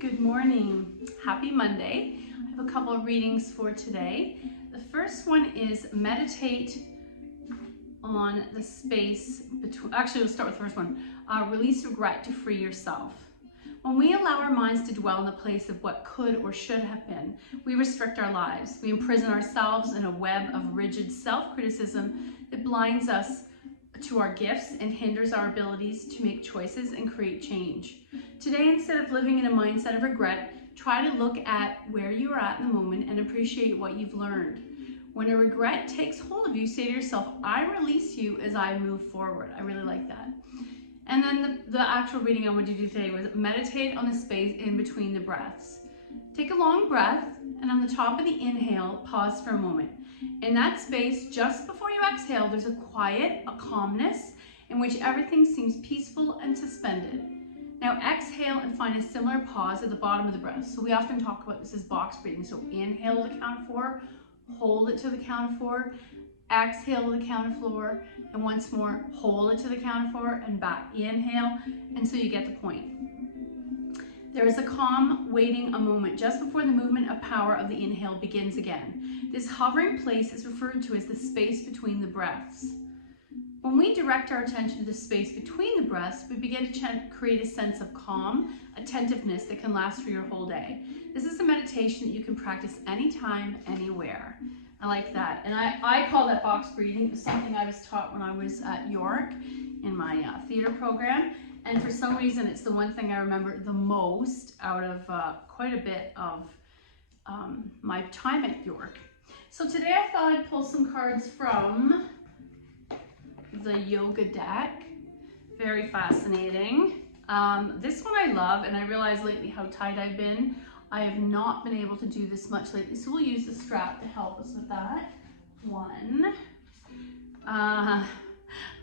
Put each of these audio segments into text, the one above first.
Good morning. Happy Monday. I have a couple of readings for today. The first one is meditate on the space between, actually we'll start with the first one. Release regret to free yourself. When we allow our minds to dwell in the place of what could or should have been, we restrict our lives. We imprison ourselves in a web of rigid self-criticism that blinds us to our gifts and hinders our abilities to make choices and create change. Today, instead of living in a mindset of regret, try to look at where you are at in the moment and appreciate what you've learned. When a regret takes hold of you, say to yourself, I release you as I move forward. I really like that. And then the actual reading I wanted to do today was meditate on the space in between the breaths. Take a long breath, and on the top of the inhale, pause for a moment. In that space, just before you exhale, there's a quiet, a calmness, in which everything seems peaceful and suspended. Now exhale and find a similar pause at the bottom of the breath. So we often talk about this as box breathing. So inhale to the count of 4, hold it to the count of 4, exhale to the count of 4, and once more, hold it to the count of 4, and back. Inhale, until you get the point. There is a calm waiting a moment just before the movement of power of the inhale begins again. This hovering place is referred to as the space between the breaths. When we direct our attention to the space between the breaths, we begin to create a sense of calm, attentiveness that can last for your whole day. This is a meditation that you can practice anytime, anywhere. I like that. And I call that box breathing. It was something I was taught when I was at York in my theater program. And for some reason, it's the one thing I remember the most out of quite a bit of my time at York. So today I thought I'd pull some cards from the yoga deck. Very fascinating. This one I love, and I realize lately how tight I've been. I have not been able to do this much lately, so we'll use the strap to help us with that. One.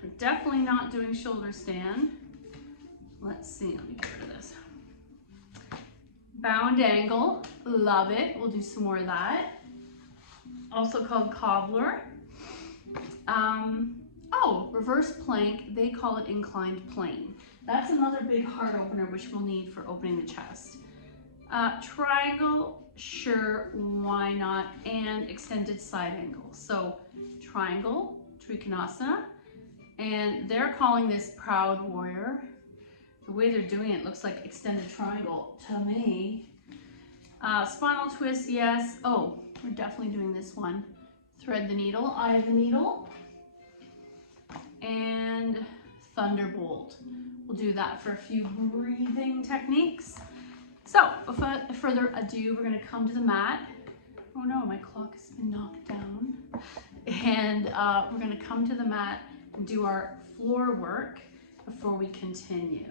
We're definitely not doing shoulder stand. Let's see, let me get rid of this. Bound angle, love it. We'll do some more of that. Also called cobbler. Reverse plank, they call it inclined plane. That's another big heart opener which we'll need for opening the chest. Triangle, sure, why not, and extended side angle. So triangle, Trikonasana, and they're calling this proud warrior. The way they're doing it looks like extended triangle to me. Spinal twist, yes. Oh, we're definitely doing this one. Thread the needle, eye of the needle. And Thunderbolt. We'll do that for a few breathing techniques. So, without further ado, we're gonna come to the mat. Oh no, my clock has been knocked down. And we're gonna come to the mat and do our floor work before we continue.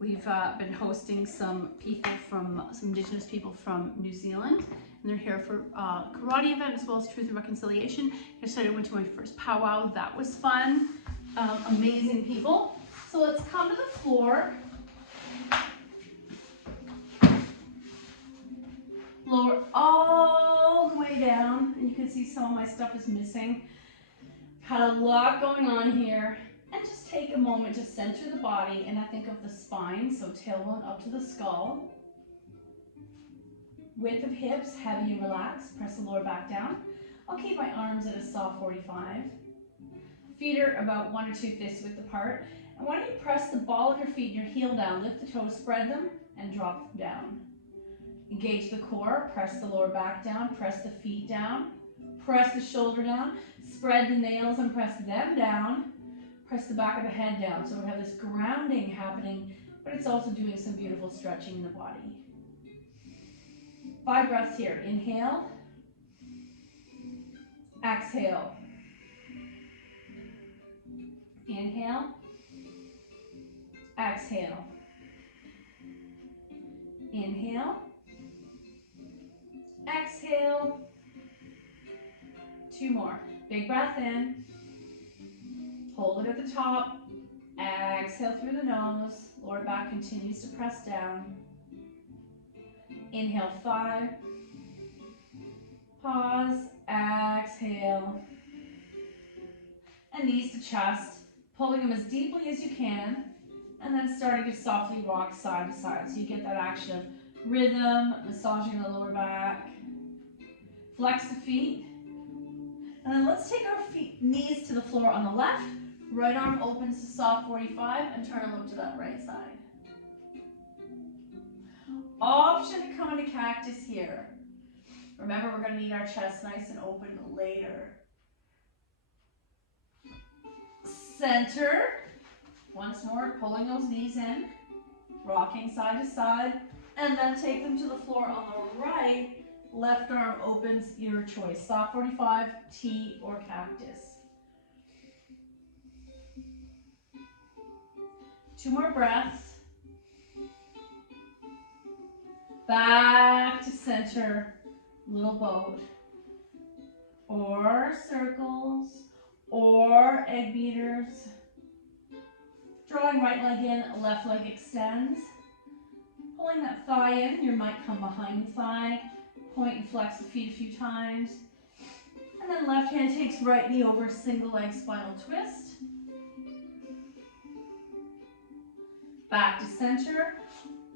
We've been hosting some Indigenous people from New Zealand, and they're here for a karate event as well as Truth and Reconciliation. Yesterday I went to my first powwow. That was fun. Amazing people. So let's come to the floor. Lower all the way down, and you can see some of my stuff is missing. Had a lot going on here. And just take a moment to center the body, and I think of the spine, so tailbone up to the skull. Width of hips, heavy and relaxed. Press the lower back down. I'll keep my arms at a soft 45. Feet are about 1 or 2 fists width apart. And why don't you press the ball of your feet and your heel down, lift the toes, spread them, and drop them down. Engage the core, press the lower back down, press the feet down, press the shoulder down, spread the nails and press them down. Press the back of the head down. So we have this grounding happening, but it's also doing some beautiful stretching in the body. 5 breaths here. Inhale. Exhale. Inhale. Exhale. Inhale. Exhale. 2 more. Big breath in. Hold it at the top, exhale through the nose, lower back continues to press down. Inhale 5, pause, exhale, and knees to chest, pulling them as deeply as you can, And then starting to softly rock side to side. So you get that action of rhythm, massaging the lower back. Flex the feet. And then let's take our knees to the floor on the left. Right arm opens to soft 45 and turn and look to that right side. Option to come into cactus here. Remember, we're going to need our chest nice and open later. Center. Once more, pulling those knees in, rocking side to side, and then take them to the floor on the right. Left arm opens, your choice. Soft 45, T, or cactus. 2 more breaths. Back to center, little boat. Or circles, or egg beaters. Drawing right leg in, left leg extends. Pulling that thigh in, you might come behind the thigh. Point and flex the feet a few times. And then left hand takes right knee over, single leg spinal twist. Back to center,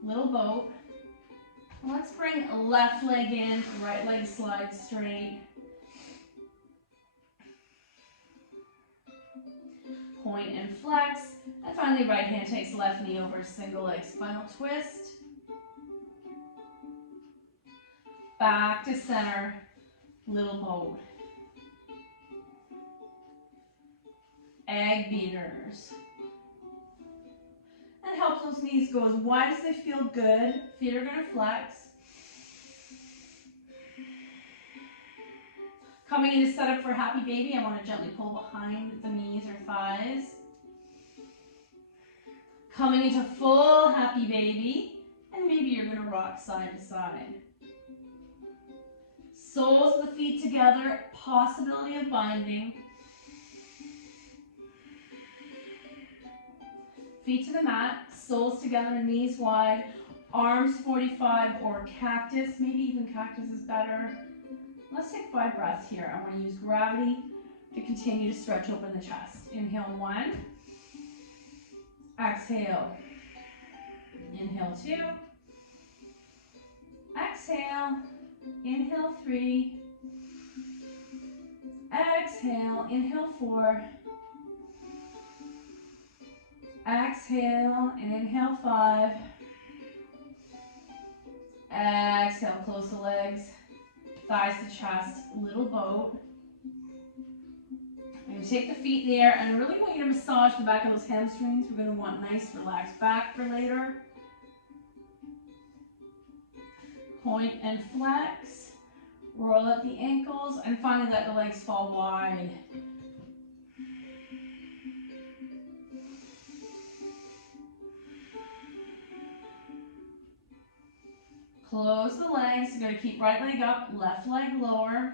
little boat. Let's bring left leg in, right leg slides straight. Point and flex. And finally, right hand takes left knee over, single leg spinal twist. Back to center, little boat. Egg beaters. And help those knees go as wide as they feel good. Feet are going to flex. Coming into setup for happy baby, I want to gently pull behind the knees or thighs. Coming into full happy baby, and maybe you're going to rock side to side. Soles of the feet together, possibility of binding. Feet to the mat, soles together, knees wide, arms 45 or cactus, maybe even cactus is better. Let's take 5 breaths here. I want to use gravity to continue to stretch open the chest. Inhale 1, exhale, inhale 2, exhale, inhale 3, exhale, inhale 4, exhale and inhale 5, exhale, close the legs, thighs to chest, little boat. I'm going to take the feet there and I really want you to massage the back of those hamstrings. We're going to want nice relaxed back for later. Point and flex, roll at the ankles, and finally let the legs fall wide. Close the legs. You're going to keep right leg up, left leg lower.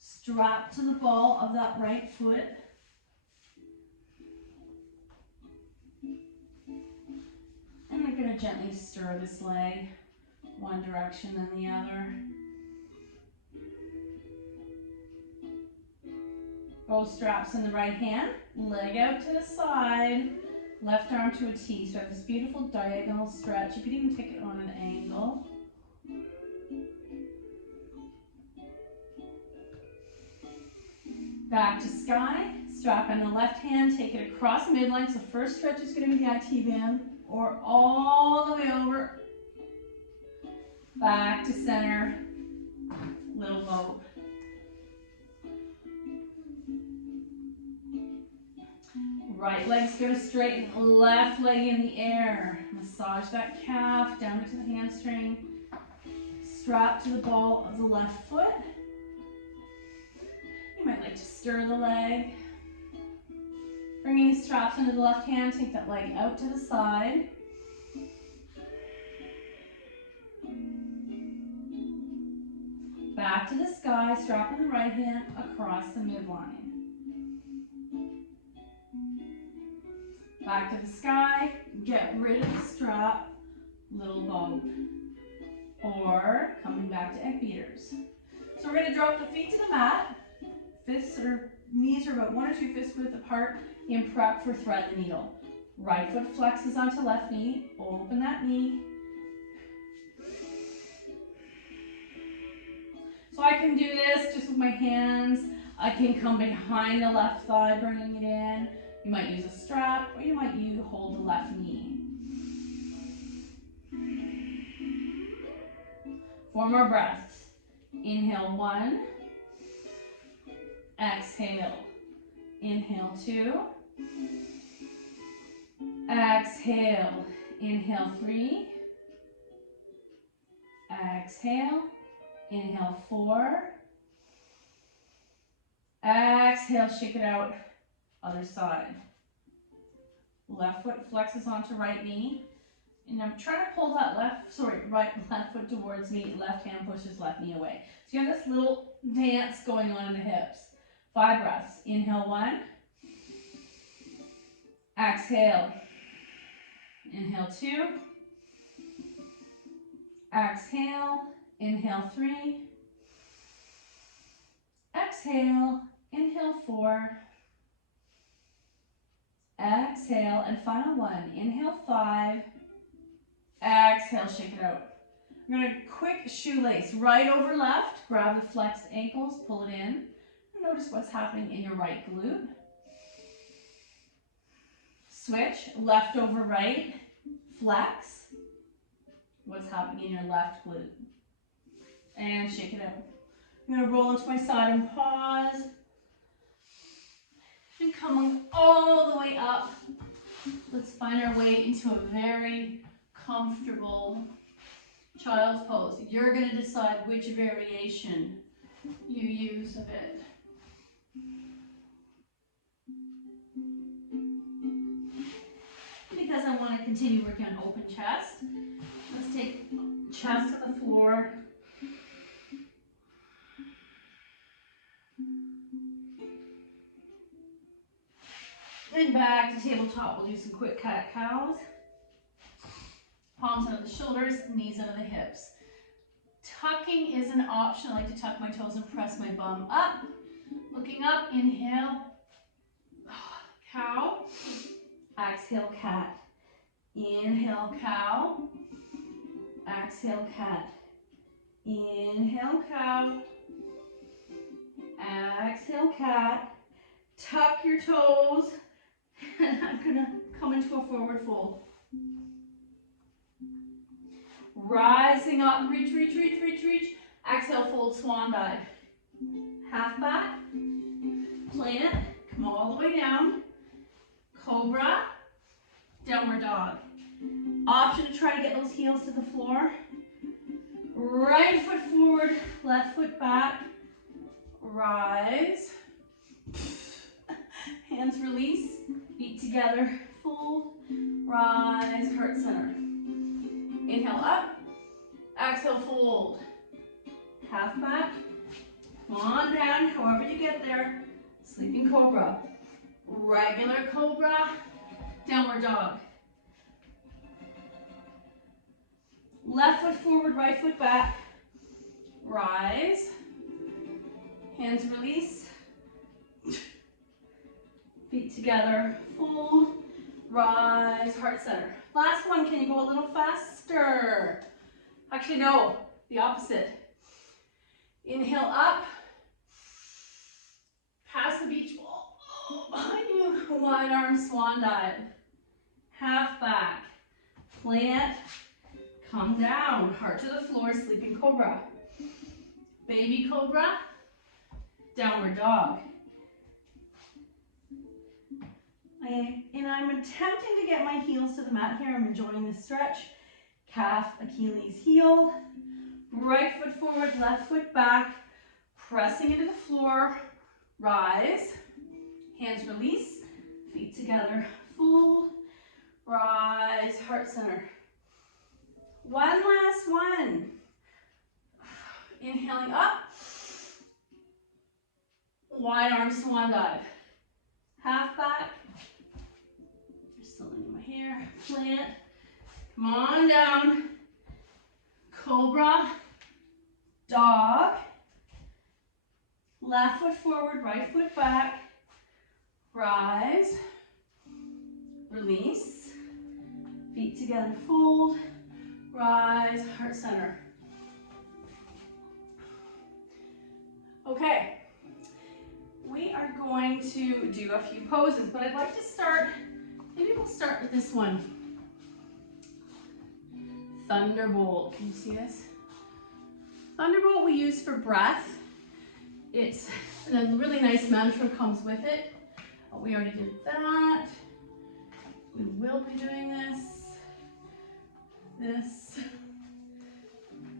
Strap to the ball of that right foot. And we're going to gently stir this leg one direction then the other. Both straps in the right hand, leg out to the side, left arm to a T. So I have this beautiful diagonal stretch. You could even take it on an angle. Back to sky, strap on the left hand, take it across the midline. So first stretch is going to be the IT band, or all the way over. Back to center, little boat. Right leg's going to straighten, left leg in the air. Massage that calf down into the hamstring. Strap to the ball of the left foot. You might like to stir the leg. Bringing the straps into the left hand, take that leg out to the side. Back to the sky, strap in the right hand across the midline. Back to the sky, get rid of the strap, little boat. Or coming back to egg beaters. So we're going to drop the feet to the mat. Fists or knees are about 1 or 2 fists width apart in prep for thread the needle. Right foot flexes onto left knee. Open that knee. So I can do this just with my hands. I can come behind the left thigh, bringing it in. You might use a strap, or you might hold the left knee. 4 more breaths. Inhale 1. Exhale. Inhale 2. Exhale. Inhale 3. Exhale. Inhale 4. Exhale, shake it out. Other side. Left foot flexes onto right knee. And I'm trying to pull that left foot towards me. Left hand pushes left knee away. So you have this little dance going on in the hips. 5 breaths. Inhale 1. Exhale. Inhale 2. Exhale. Inhale 3. Exhale. Inhale 4. Exhale. And final one. Inhale 5. Exhale, shake it out. I'm going to quick shoelace. Right over left. Grab the flexed ankles. Pull it in. And notice what's happening in your right glute. Switch. Left over right. Flex. What's happening in your left glute. And shake it out. I'm going to roll into my side and pause. And coming all the way up. Let's find our way into a very comfortable child's pose. You're going to decide which variation you use of it. Because I want to continue working on open chest, let's take chest to the floor. And back to tabletop. We'll do some quick cat-cows. Palms under the shoulders, knees under the hips. Tucking is an option. I like to tuck my toes and press my bum up. Looking up, inhale, cow. Exhale, cat. Inhale, cow. Exhale, cat. Inhale, cow. Exhale, cat. Tuck your toes. And I'm going to come into a forward fold. Rising up, reach, reach, reach, reach, reach. Exhale, fold, swan dive. Half back. Plant. Come all the way down. Cobra. Downward dog. Option to try to get those heels to the floor. Right foot forward, left foot back. Rise. Hands release. Feet together. Fold. Rise. Heart center. Inhale up. Exhale, fold. Half back. Come on down, however you get there. Sleeping cobra. Regular cobra. Downward dog. Left foot forward, right foot back. Rise. Hands release. Feet together. Fold. Rise. Heart center. Last one. Can you go a little faster? Actually, no. The opposite. Inhale up. Past the beach ball. Behind you. Wide arm swan dive. Half back. Plant. Come down. Heart to the floor. Sleeping cobra. Baby cobra. Downward dog. And I'm attempting to get my heels to the mat here. I'm enjoying this stretch. Calf, Achilles heel. Right foot forward, left foot back. Pressing into the floor. Rise. Hands release. Feet together. Fold. Rise. Heart center. One last one. Inhaling up. Wide arm swan dive. Half back. Still in my hair. Plant. Come on down. Cobra. Dog. Left foot forward, right foot back. Rise. release, feet together, fold, rise, heart center. Okay, we are going to do a few poses, but I'd like to start, maybe we'll start with this one. Thunderbolt, can you see this? Thunderbolt we use for breath. It's a really nice mantra comes with it. We already did that. We will be doing this, this,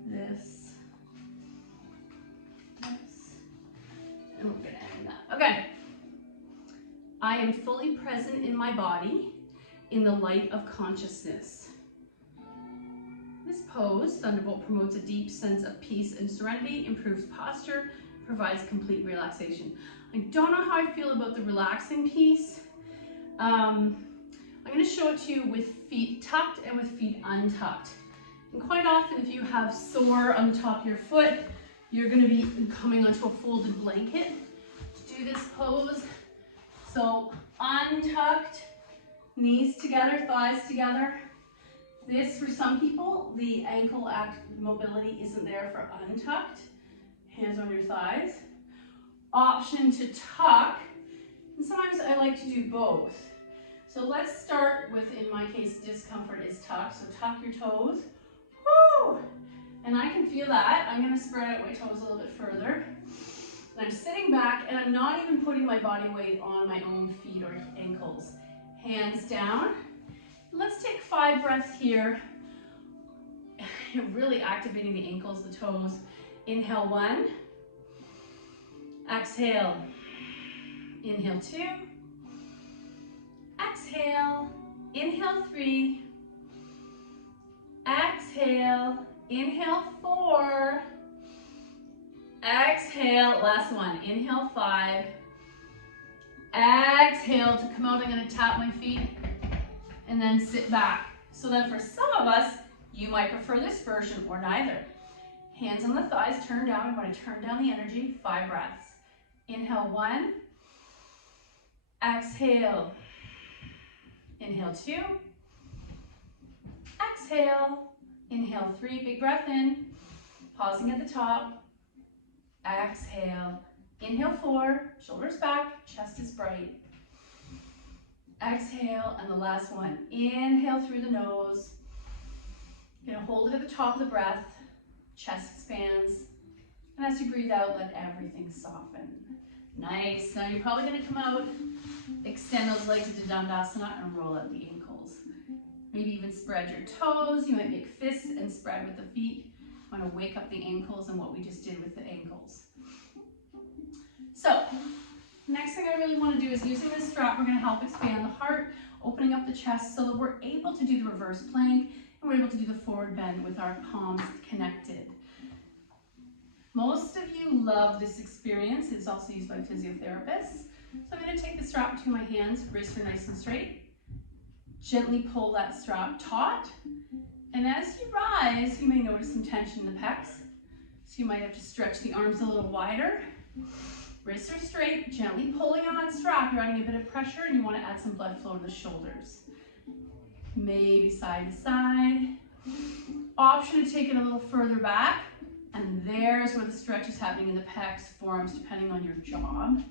this, this, and we're gonna end that. Okay. I am fully present in my body in the light of consciousness. This pose, Thunderbolt, promotes a deep sense of peace and serenity, improves posture, provides complete relaxation. I don't know how I feel about the relaxing piece. I'm going to show it to you with feet tucked and with feet untucked. And quite often if you have sore on the top of your foot, you're going to be coming onto a folded blanket to do this pose. So untucked, knees together, thighs together. This, for some people, the ankle mobility isn't there for untucked. Hands on your thighs. Option to tuck, and sometimes I like to do both. So let's start with, in my case, discomfort is tuck. So tuck your toes. Woo! And I can feel that. I'm going to spread out my toes a little bit further. And I'm sitting back, and I'm not even putting my body weight on my own feet or ankles. Hands down. Let's take 5 breaths here. You're really activating the ankles, the toes. Inhale 1. Exhale. Inhale 2. Exhale. Inhale 3. Exhale. Inhale 4. Exhale. Last one. Inhale 5. Exhale to come out. I'm going to tap my feet and then sit back. So then for some of us, you might prefer this version or neither. Hands on the thighs, turn down. I'm going to turn down the energy. 5 breaths. Inhale 1. Exhale. Inhale 2. Exhale. Inhale 3. Big breath in. Pausing at the top. Exhale. Inhale 4. Shoulders back. Chest is bright. Exhale. And the last one. Inhale through the nose. You're going to hold it at the top of the breath. Chest expands. And as you breathe out, let everything soften. Nice. Now you're probably going to come out, extend those legs into Dandasana and roll out the ankles. Maybe even spread your toes. You might make fists and spread with the feet. You want to wake up the ankles and what we just did with the ankles. So, next thing I really want to do is using this strap, we're going to help expand the heart, opening up the chest so that we're able to do the reverse plank and we're able to do the forward bend with our palms connected. Most of you love this experience. It's also used by physiotherapists. So I'm going to take the strap to my hands, wrists are nice and straight. Gently pull that strap taut. And as you rise, you may notice some tension in the pecs. So you might have to stretch the arms a little wider. Wrists are straight, gently pulling on that strap. You're adding a bit of pressure and you want to add some blood flow to the shoulders. Maybe side to side. Option to take it a little further back. And there's where the stretch is happening in the pecs, forearms, depending on your job.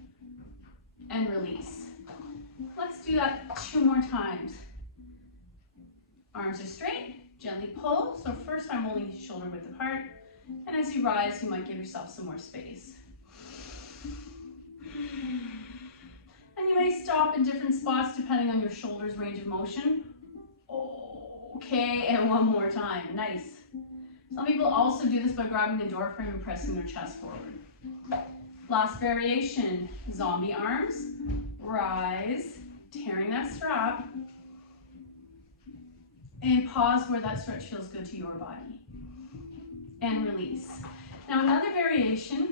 And release. Let's do that 2 more times. Arms are straight, gently pull. So first I'm only shoulder width apart. And as you rise, you might give yourself some more space. And you may stop in different spots depending on your shoulders' range of motion. Okay, and 1 more time. Nice. Some people also do this by grabbing the door frame and pressing their chest forward. Last variation, zombie arms, rise, tearing that strap, and pause where that stretch feels good to your body. And release. Now another variation,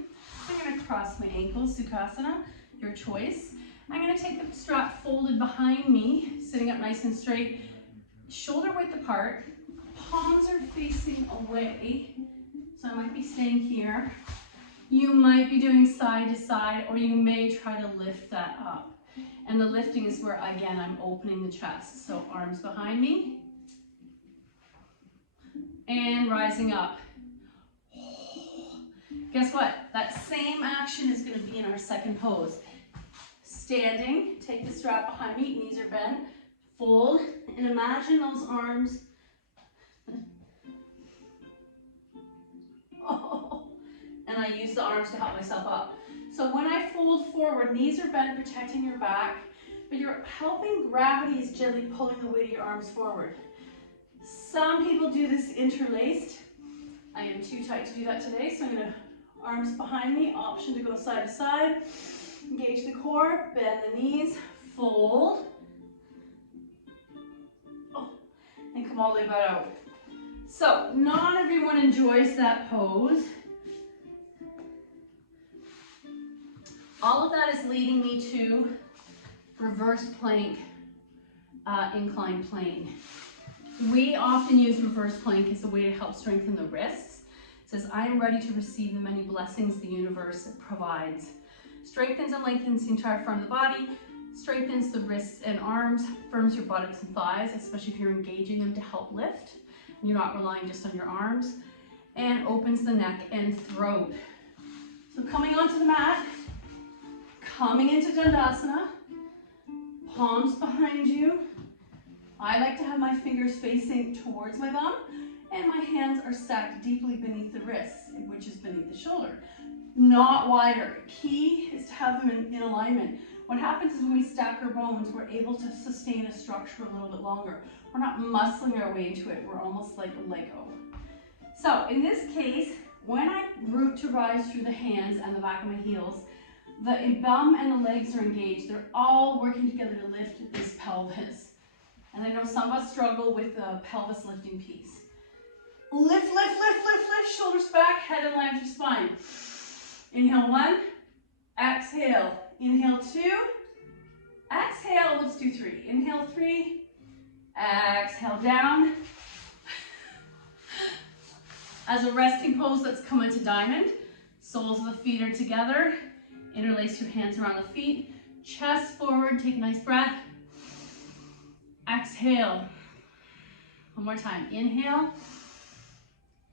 I'm going to cross my ankles, Sukhasana, your choice. I'm going to take the strap folded behind me, sitting up nice and straight, shoulder width apart, palms are facing away, so I might be staying here. You might be doing side to side, or you may try to lift that up. And the lifting is where, again, I'm opening the chest. So arms behind me and rising up. Guess what? That same action is going to be in our second pose. Standing, take the strap behind me, knees are bent, fold, and imagine those arms. And I use the arms to help myself up. So when I fold forward, knees are bent, protecting your back, but you're helping, gravity is gently pulling the weight of your arms forward. Some people do this interlaced. I am too tight to do that today, so I'm going to arms behind me, option to go side to side. Engage the core, bend the knees, fold, and come all the way back out. So not everyone enjoys that pose. All of that is leading me to reverse plank, inclined plane. We often use reverse plank as a way to help strengthen the wrists. It says, I am ready to receive the many blessings the universe provides. Strengthens and lengthens the entire front of the body, strengthens the wrists and arms, firms your buttocks and thighs, especially if you're engaging them to help lift. You're not relying just on your arms, and opens the neck and throat. So coming onto the mat, coming into Dandasana, palms behind you. I like to have my fingers facing towards my bum, and my hands are stacked deeply beneath the wrists, which is beneath the shoulder. Not wider. Key is to have them in alignment. What happens is when we stack our bones, we're able to sustain a structure a little bit longer. We're not muscling our way into it. We're almost like a Lego. So in this case, when I root to rise through the hands and the back of my heels, the bum and the legs are engaged. They're all working together to lift this pelvis. And I know some of us struggle with the pelvis lifting piece. Lift, lift, lift, lift, lift, shoulders back, head in line through spine. Inhale 1, exhale, inhale 2, exhale, let's do 3. Inhale 3, exhale down. As a resting pose, let's come into diamond. Soles of the feet are together. Interlace your hands around the feet. Chest forward, take a nice breath. Exhale. One more time. Inhale.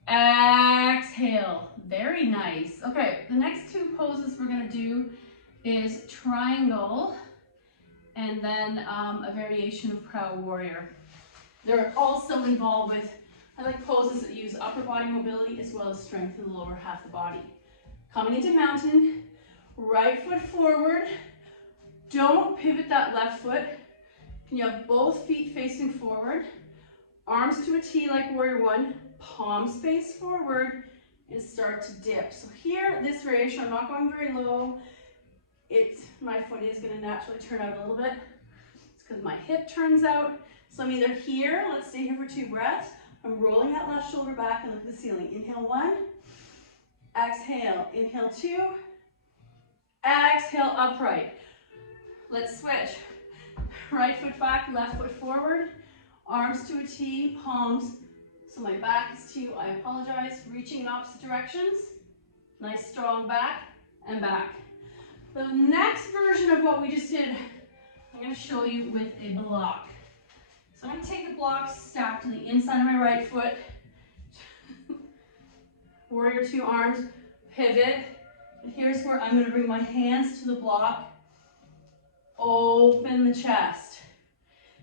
Exhale. Very nice. Okay, the next two poses we're going to do is triangle and then a variation of proud warrior. They're also involved with, I like poses that use upper body mobility as well as strength in the lower half of the body. Coming into mountain, right foot forward. Don't pivot that left foot. Can you have both feet facing forward? Arms to a T like warrior 1. Palms face forward and start to dip. So here, this variation, I'm not going very low. My foot is going to naturally turn out a little bit. It's because my hip turns out. So I'm either here, let's stay here for 2 breaths. I'm rolling that left shoulder back and look at the ceiling. Inhale 1, exhale, inhale 2, exhale, upright. Let's switch. Right foot back, left foot forward, arms to a T, palms. So my back is to you, I apologize. Reaching in opposite directions. Nice strong back and back. The next version of what we just did, I'm going to show you with a block. So I'm going to take the block stacked to the inside of my right foot. Warrior 2 arms, pivot. And here's where I'm going to bring my hands to the block. Open the chest.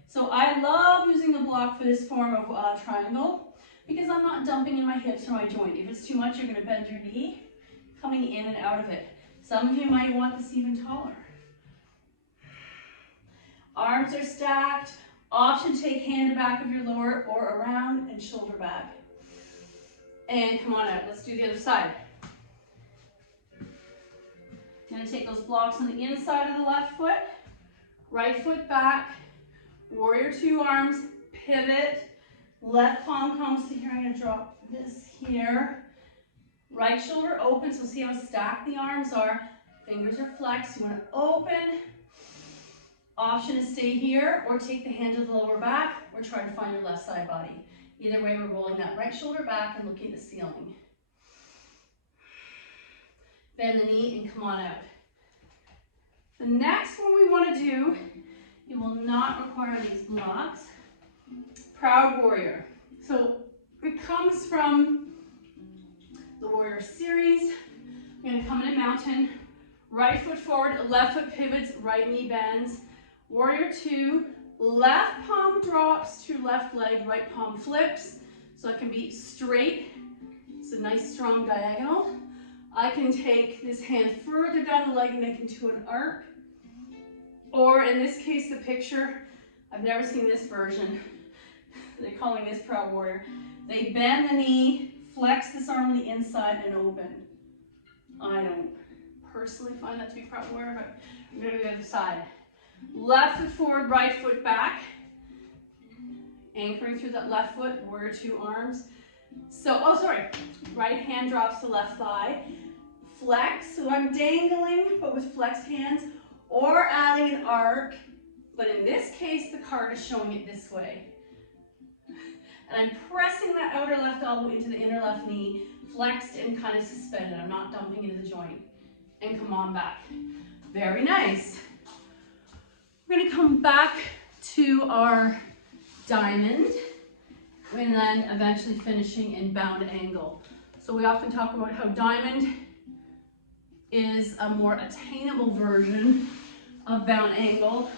So I love using the block for this form of triangle because I'm not dumping in my hips or my joint. If it's too much, you're going to bend your knee, coming in and out of it. Some of you might want this even taller. Arms are stacked. Option to take hand to back of your lower or around and shoulder back. And come on out. Let's do the other side. I'm going to take those blocks on the inside of the left foot. Right foot back. Warrior 2 arms. Pivot. Left palm comes to here. I'm going to drop this here. Right shoulder open. So see how stacked the arms are. Fingers are flexed. You want to open. Option is stay here or take the hand to the lower back or try to find your left side body. Either way, we're rolling that right shoulder back and looking at the ceiling. Bend the knee and come on out. The next one we want to do, you will not require these blocks, Proud Warrior. So it comes from the Warrior series. We're going to come in a mountain, right foot forward, left foot pivots, right knee bends. Warrior 2, left palm drops to left leg, right palm flips. So it can be straight. It's a nice strong diagonal. I can take this hand further down the leg and make into an arc. Or in this case, the picture, I've never seen this version. They're calling this Proud Warrior. They bend the knee, flex this arm on the inside, and open. I don't personally find that to be Proud Warrior, but I'm going to do the other side. Left foot forward, right foot back. Anchoring through that left foot, Warrior 2 arms. So, oh sorry, right hand drops to left thigh. Flex, so I'm dangling, but with flexed hands, or adding an arc. But in this case, the card is showing it this way. And I'm pressing that outer left elbow into the inner left knee, flexed and kind of suspended. I'm not dumping into the joint. And come on back. Very nice. We're going to come back to our diamond and then eventually finishing in bound angle. So we often talk about how diamond is a more attainable version of bound angle.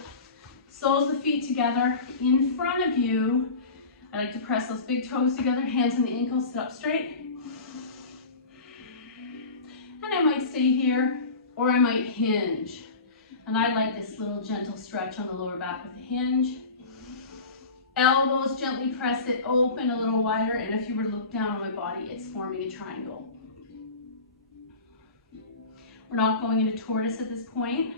Soles the feet together in front of you. I like to press those big toes together, hands on the ankles, sit up straight. And I might stay here, or I might hinge. And I like this little gentle stretch on the lower back with a hinge. Elbows, gently press it open a little wider, and if you were to look down on my body, it's forming a triangle. We're not going into tortoise at this point.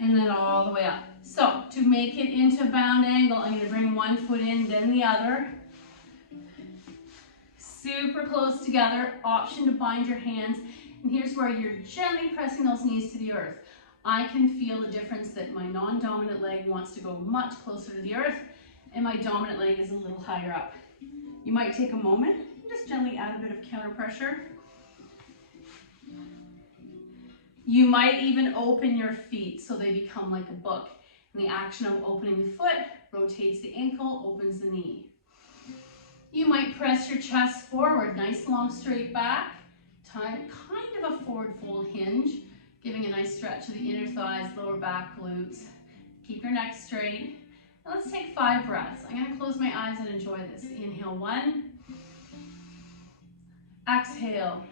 And then all the way up. So to make it into bound angle, I'm going to bring one foot in, then the other. Super close together, option to bind your hands. And here's where you're gently pressing those knees to the earth. I can feel the difference that my non-dominant leg wants to go much closer to the earth, and my dominant leg is a little higher up. You might take a moment and just gently add a bit of counter pressure. You might even open your feet so they become like a book. And the action of opening the foot rotates the ankle, opens the knee. You might press your chest forward, nice long straight back, kind of a forward fold hinge, giving a nice stretch to the inner thighs, lower back, glutes. Keep your neck straight. Now let's take 5 breaths. I'm going to close my eyes and enjoy this. Inhale 1. Exhale.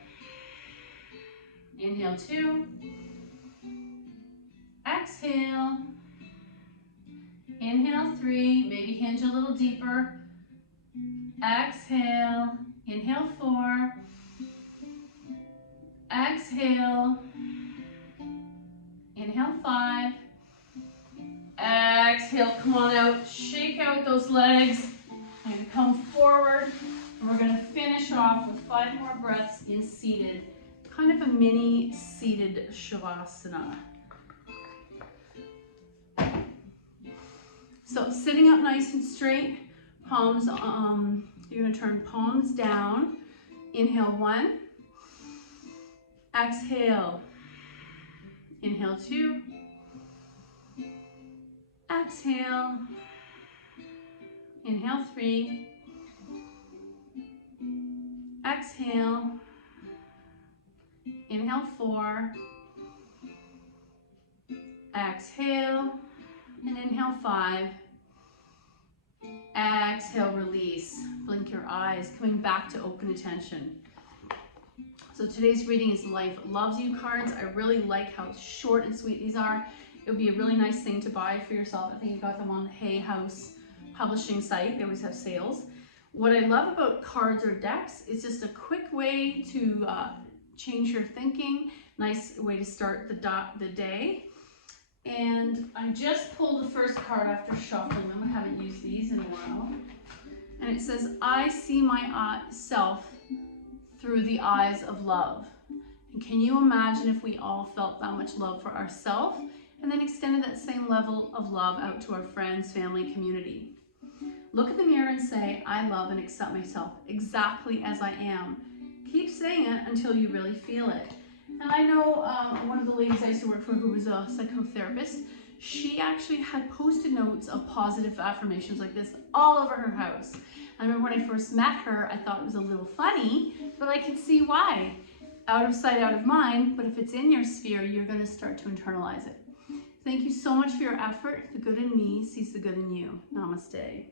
Inhale 2. Exhale. Inhale 3. Maybe hinge a little deeper. Exhale. Inhale 4. Exhale. Inhale 5. Exhale, come on out, shake out those legs. I'm going to come forward, and we're going to finish off with 5 more breaths in seated. Kind of a mini seated shavasana. So sitting up nice and straight, palms, you're going to turn palms down. Inhale 1. Exhale. Inhale 2. Exhale. Inhale 3. Exhale. Inhale 4. Exhale. And inhale 5. Exhale, release. Blink your eyes, coming back to open attention. So today's reading is Life Loves You cards. I really like how short and sweet these are. It would be a really nice thing to buy for yourself. I think you got them on the Hay House publishing site. They always have sales. What I love about cards or decks is just a quick way to change your thinking. Nice way to start the day. And I just pulled the first card after shuffling them. I haven't used these in a while. And it says, I see myself through the eyes of love. And can you imagine if we all felt that much love for ourselves and then extended that same level of love out to our friends, family, community? Look in the mirror and say, I love and accept myself exactly as I am. keep saying it until you really feel it. And I know one of the ladies I used to work for who was a psychotherapist, she actually had post-it notes of positive affirmations like this all over her house. I remember when I first met her, I thought it was a little funny, but I could see why. Out of sight, out of mind, but if it's in your sphere, you're going to start to internalize it. Thank you so much for your effort. The good in me sees the good in you. Namaste.